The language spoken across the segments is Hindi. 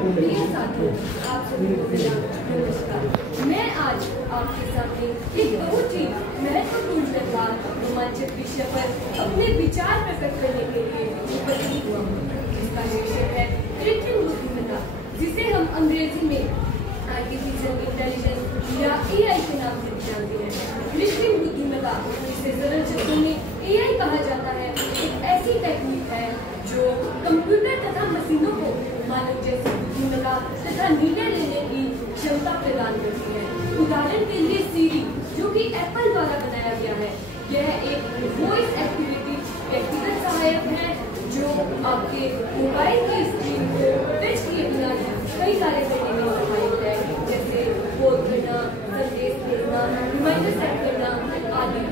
प्रिय साथियों, आप सभी को मेरा नमस्कार। मैं आज आपके सामने एक बहुत ही महत्वपूर्ण तथा रोमांचक विषय पर अपने विचार प्रकट करने के लिए उपस्थित हुआ हूँ, जिसका शीर्षक है कृत्रिम बुद्धिमत्ता, जिसे हम अंग्रेजी में आर्टिफिशियल इंटेलिजेंस या AI के नाम से जानते हैं। कृत्रिम बुद्धिमत्ता, जिसे सरल शब्दों में AI कहा जाता है, एक ऐसी टेक्निक है जो कंप्यूटर तथा मशीनों को मानव जैसी बुद्धिमत्ता तथा निर्णय लेने की क्षमता प्रदान करती है। उदाहरण के लिए सीरी, जो कि एप्पल द्वारा बनाया गया है, यह एक वॉइस एक्टिविटी व्यक्तिगत सहायक है जो आपके मोबाइल की स्क्रीन को टच किए बिना कई कार्य करने में सहायक है, जैसे कॉल करना, संदेश भेजना, रिमाइंडर सेट करना आदि।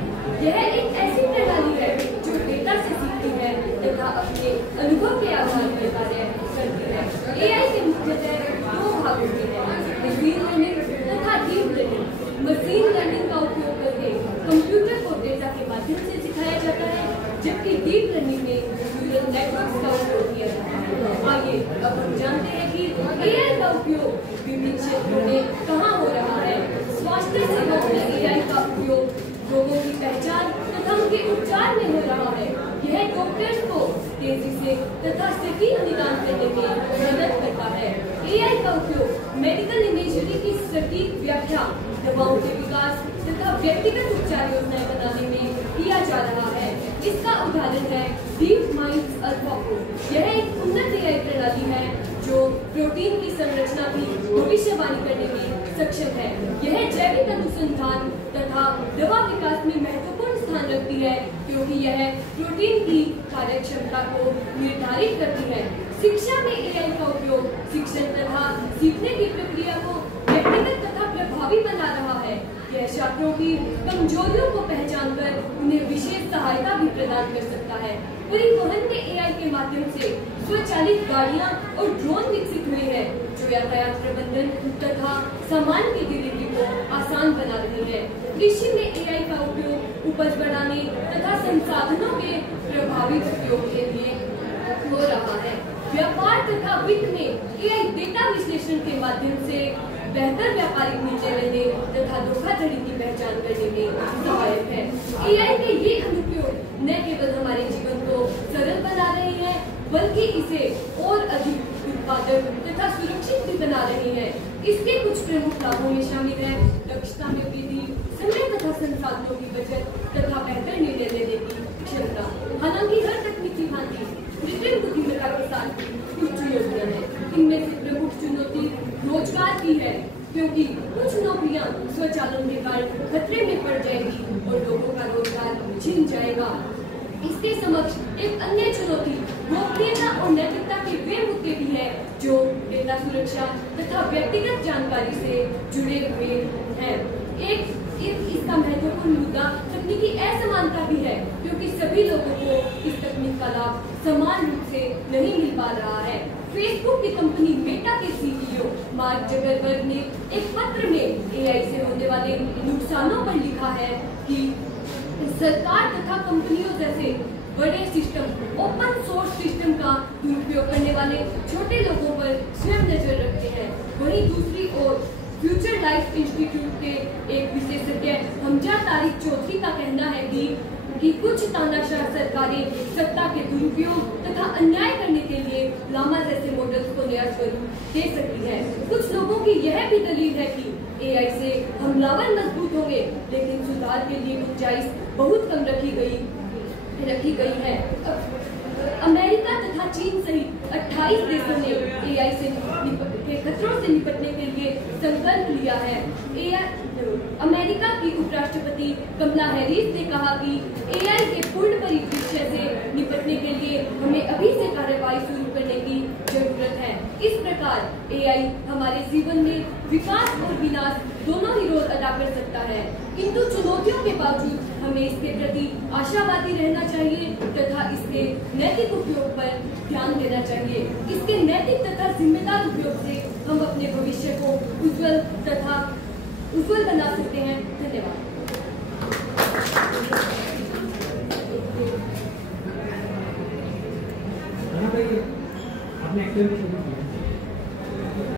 यह एक ऐसी प्रणाली है जो डेटा से सीखती है तथा अपने अनुभव के आधार पर कार्य करती है। AI के मुख्यतः दो भाग होते हैं, मशीन लर्निंग तथा डीप लर्निंग। मशीन लर्निंग का उपयोग करके कंप्यूटर को डेटा के माध्यम से सिखाया जाता है, जबकि डीप लर्निंग में न्यूरल नेटवर्क्स का उपयोग किया जाता है। आगे अब हम जानते हैं कि AI का उपयोग विभिन्न क्षेत्रों में कहाँ हो रहा है। स्वास्थ्य सेवाओं में AI का उपयोग रोगों की पहचान तथा उनके उपचार में हो रहा है। यह डॉक्टर्स को तेजी से तथा सटीक निदान करने में मदद करता है। AI का उपयोग मेडिकल इमेजरी की सटीक व्याख्या, दवाओं के विकास तथा व्यक्तिगत उपचार योजनाएं बनाने में किया जा रहा है। इसका उदाहरण है डीप माइंड्स अल्फागो। यह एक उन्नत AI प्रणाली है जो प्रोटीन की संरचना की भविष्यवाणी करने में सक्षम है। यह जैविक अनुसंधान तथा दवा विकास में महत्वपूर्ण स्थान रखती है, क्योंकि यह प्रोटीन की कार्यक्षमता को निर्धारित करती है। शिक्षा में AI का उपयोग शिक्षण तथा सीखने की प्रक्रिया को व्यक्तिगत तथा प्रभावी बना रहा है। यह छात्रों की कमजोरियों को पहचान कर उन्हें विशेष सहायता भी प्रदान कर सकता है। परिवहन में AI के माध्यम से स्वचालित गाड़ियां और ड्रोन विकसित हुए हैं, जो यातायात प्रबंधन तथा सामान की डिलीवरी को आसान बना रही है। कृषि में AI का उपयोग उपज बढ़ाने तथा संसाधनों के प्रभावी उपयोग के लिए हो रहा है। व्यापार तथा वित्त में AI डेटा विश्लेषण के माध्यम से बेहतर व्यापारिक निर्णय लेने तथा धोखाधड़ी की पहचान करने में सहायक है। AI के ये अनुप्रयोग न केवल हमारे जीवन को सरल बना रहे हैं, बल्कि इसे और अधिक उत्पादक तथा सुरक्षित भी बना रहे हैं। इसके कुछ प्रमुख लाभों में शामिल है दक्षता में वृद्धि, समय तथा संसाधनों की बचत तथा बेहतर निर्णय लेने की क्षमता। हालांकि हर तकनीक की भांति कृत्रिम बुद्धिमत्ता के साथ कुछ चुनौतियां हैं। इनमें से प्रमुख चुनौती रोजगार की है, क्योंकि कुछ नौकरियां स्वचालन के कारण खतरे में पड़ जाएगी और लोगों का रोजगार छिन जाएगा। इसके समक्ष एक अन्य चुनौती गोपनीयता और नैतिकता के वे मुद्दे भी है, जो डेटा सुरक्षा तथा व्यक्तिगत जानकारी से जुड़े हुए हैं। एक इसका महत्वपूर्ण मुद्दा तकनीकी असमानता भी है, क्योंकि सभी लोगों को इस तकनीक का लाभ समान रूप से नहीं मिल पा रहा है। फेसबुक की कंपनी मेटा के CEO मार्क जकरबर्ग ने एक पत्र में AI से होने वाले नुकसानों पर लिखा है कि सरकार तथा कंपनियों जैसे बड़े सिस्टम ओपन सोर्स सिस्टम का दुरुपयोग करने वाले छोटे लोगों पर स्वयं नजर रखते हैं। वहीं दूसरी ओर फ्यूचर लाइफ इंस्टीट्यूट के एक विशेषज्ञ हमजा तारिक चौधरी का कहना है कि कुछ तानाशाह सरकारें सत्ता के दुरुपयोग तथा अन्याय करने के लिए लामा जैसे मॉडल्स को नया स्वरूप दे सकती है। कुछ लोगों की यह भी दलील है कि AI से हमलावर मजबूत होंगे, लेकिन सुधार के लिए गुंजाइश बहुत कम रखी गई है। अमेरिका तथा चीन सहित 28 देशों ने AI के खतरों से निपटने के लिए संकल्प लिया है। अमेरिका की उपराष्ट्रपति कमला हैरिस ने कहा कि AI के पूर्ण परिदृश्य से निपटने के लिए हमें अभी से कार्रवाई शुरू करने की जरूरत है। इस प्रकार AI हमारे जीवन में विकास और विनाश दोनों ही रोल अदा कर सकता है, किंतु चुनौतियों के बावजूद हमें इसके प्रति आशावादी रहना चाहिए तथा इसके नैतिक उपयोग पर ध्यान देना चाहिए। इसके नैतिक तथा जिम्मेदार उपयोग से हम अपने भविष्य को उज्जवल बना सकते हैं। धन्यवाद। आपने एक्टिविटी शुरू की।